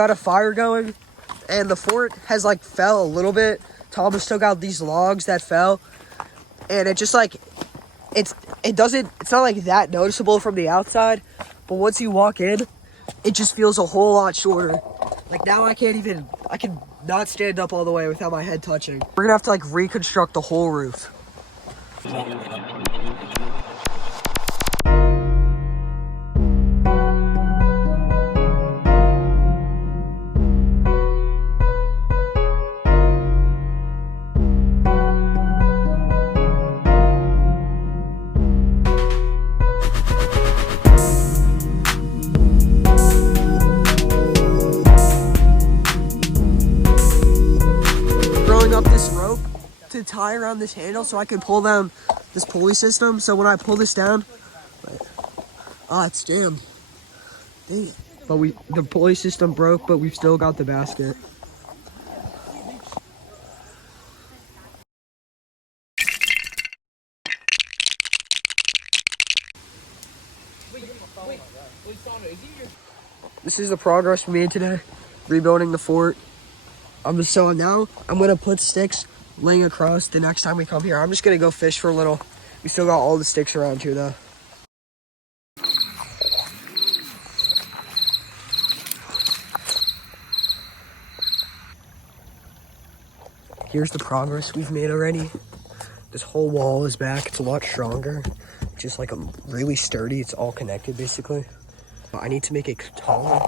got a fire going, and the fort has like fell a little bit. Thomas took out these logs that fell, and it just like it's not like that noticeable from the outside, but once you walk in, it just feels a whole lot shorter. Like now I can not stand up all the way without my head touching. We're gonna have to like reconstruct the whole roof. Up this rope to tie around this handle so I can pull down this pulley system. So when I pull this down, it's jammed. Dang it. But the pulley system broke, but we've still got the basket. This is the progress we made today, rebuilding the fort. So now I'm gonna put sticks laying across the next time we come here. I'm just gonna go fish for a little. We still got all the sticks around here though. Here's the progress we've made already. This whole wall is back. It's a lot stronger. Just like really sturdy. It's all connected basically. I need to make it taller.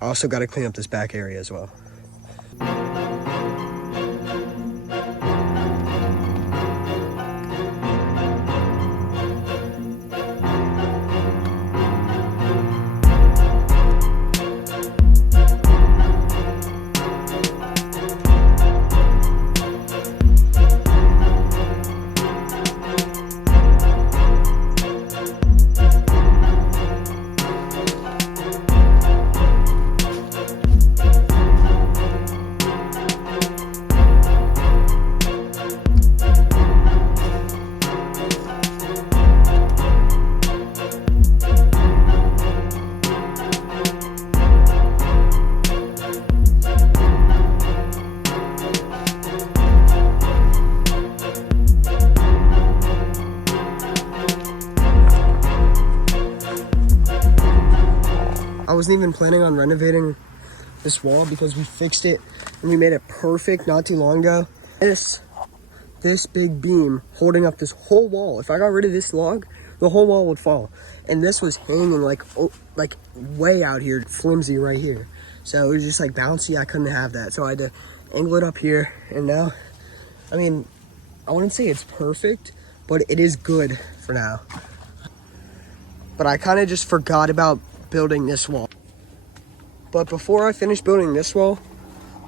I also got to clean up this back area as well. I wasn't even planning on renovating this wall because we fixed it and we made it perfect not too long ago. This big beam holding up this whole wall, if I got rid of this log, the whole wall would fall. And this was hanging like way out here, flimsy right here. So it was just like bouncy. I couldn't have that. So I had to angle it up here. And now, I mean, I wouldn't say it's perfect, but it is good for now. But I kind of just forgot about building this wall. But before I finish building this wall,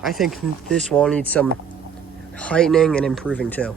I think this wall needs some heightening and improving too.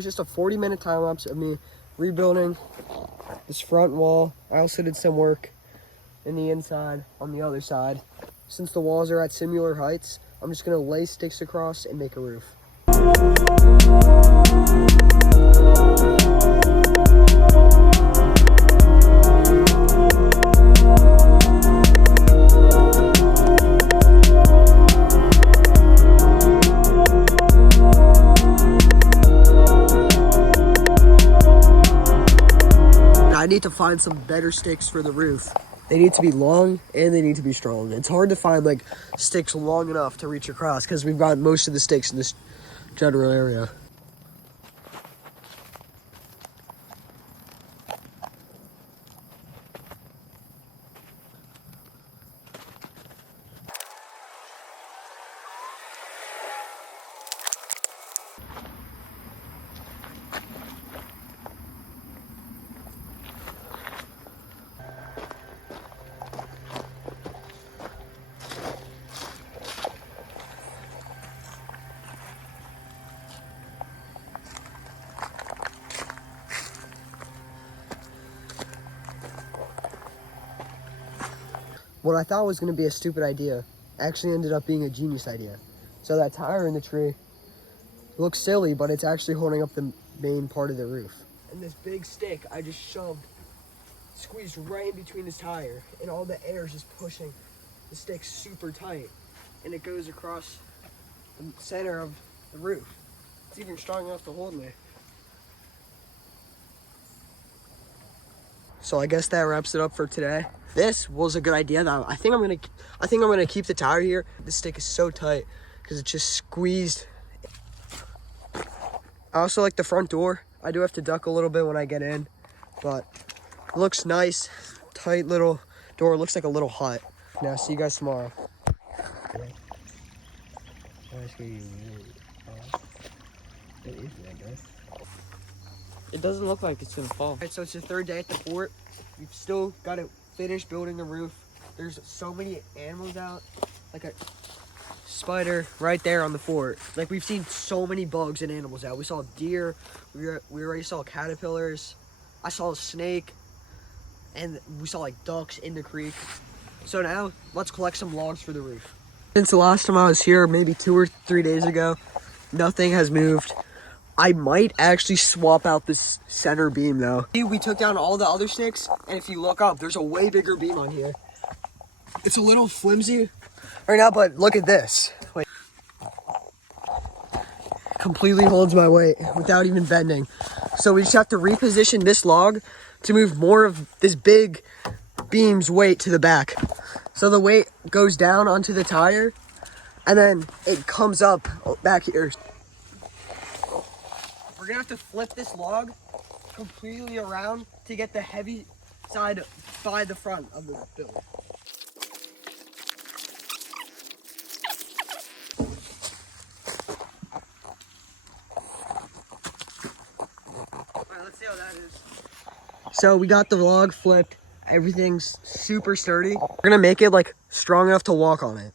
Just a 40-minute time lapse of me rebuilding this front wall. I also did some work in the inside on the other side. Since the walls are at similar heights, I'm just gonna lay sticks across and make a roof. I need to find some better sticks for the roof. They need to be long and they need to be strong. It's hard to find like sticks long enough to reach across because we've got most of the sticks in this general area. what I thought was going to be a stupid idea actually ended up being a genius idea. So that tire in the tree looks silly, but it's actually holding up the main part of the roof. And this big stick I just squeezed right in between this tire, and all the air is just pushing the stick super tight, and it goes across the center of the roof. It's even strong enough to hold me. So I guess that wraps it up for today. This was a good idea. I think I'm gonna keep the tire here. The stick is so tight because it's just squeezed. I also like the front door. I do have to duck a little bit when I get in, but it looks nice. Tight little door. Looks like a little hut. Now, see you guys tomorrow. It doesn't look like it's gonna fall. Alright, so it's the third day at the fort. We've still got to finish building the roof. There's so many animals out, like a spider right there on the fort. Like, we've seen so many bugs and animals out. We saw deer. We already saw caterpillars. I saw a snake, and we saw like ducks in the creek. So now let's collect some logs for the roof. Since the last time I was here, maybe 2 or 3 days ago, nothing has moved. I might actually swap out this center beam though. We took down all the other sticks, and if you look up, there's a way bigger beam on here. It's a little flimsy right now, but look at this. Wait. Completely holds my weight without even bending. So we just have to reposition this log to move more of this big beam's weight to the back. So the weight goes down onto the tire, and then it comes up back here. We're gonna have to flip this log completely around to get the heavy side by the front of the building. Alright, let's see how that is. So we got the log flipped. Everything's super sturdy. We're gonna make it like strong enough to walk on it.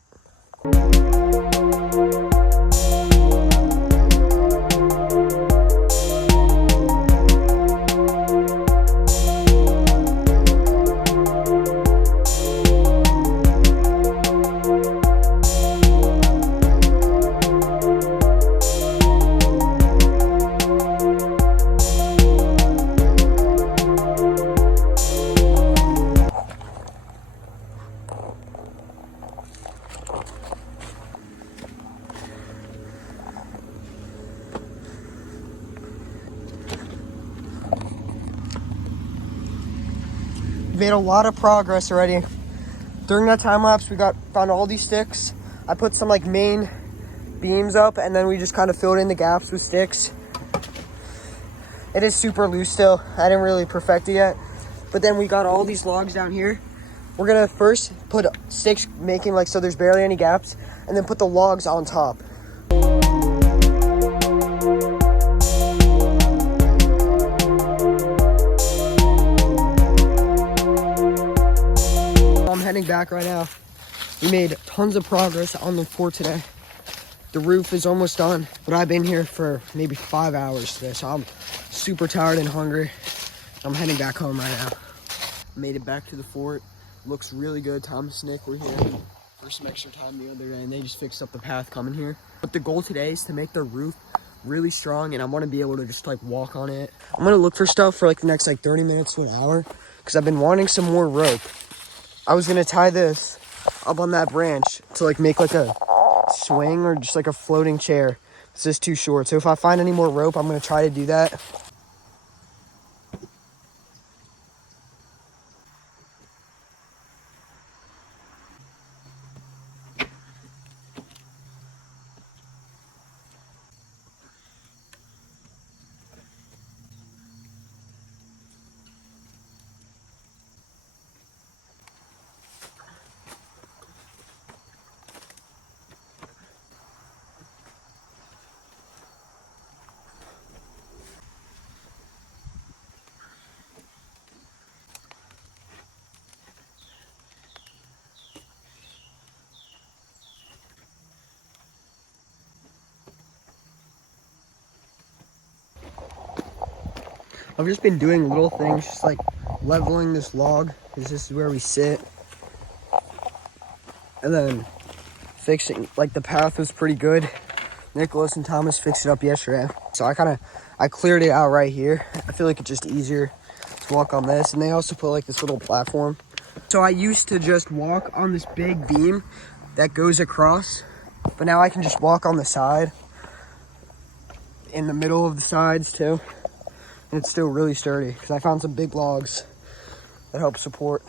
Made a lot of progress already. During that time lapse, we found all these sticks. I put some like main beams up, and then we just kind of filled in the gaps with sticks. It is super loose still. I didn't really perfect it yet. But then we got all these logs down here. We're gonna first put sticks, making like so there's barely any gaps, and then put the logs on top. I'm heading back right now. We made tons of progress on the fort today. The roof is almost done, but I've been here for maybe 5 hours today, so I'm super tired and hungry. I'm heading back home right now. Made it back to the fort. Looks really good. Thomas and Nick were here for some extra time the other day, and they just fixed up the path coming here. But the goal today is to make the roof really strong, and I want to be able to just like walk on it. I'm gonna look for stuff for like the next like 30 minutes to an hour, because I've been wanting some more rope. I was gonna tie this up on that branch to like make like a swing or just like a floating chair. It's just too short. So if I find any more rope, I'm gonna try to do that. I've just been doing little things, just like leveling this log, because this is where we sit. And then fixing, like the path was pretty good. Nicholas and Thomas fixed it up yesterday. So I cleared it out right here. I feel like it's just easier to walk on this. And they also put like this little platform. So I used to just walk on this big beam that goes across, but now I can just walk on the side, in the middle of the sides too. And it's still really sturdy because I found some big logs that help support.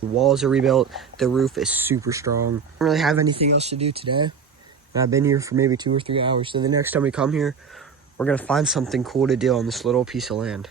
The walls are rebuilt. The roof is super strong. I don't really have anything else to do today. And I've been here for maybe 2 or 3 hours. So the next time we come here, we're gonna find something cool to do on this little piece of land.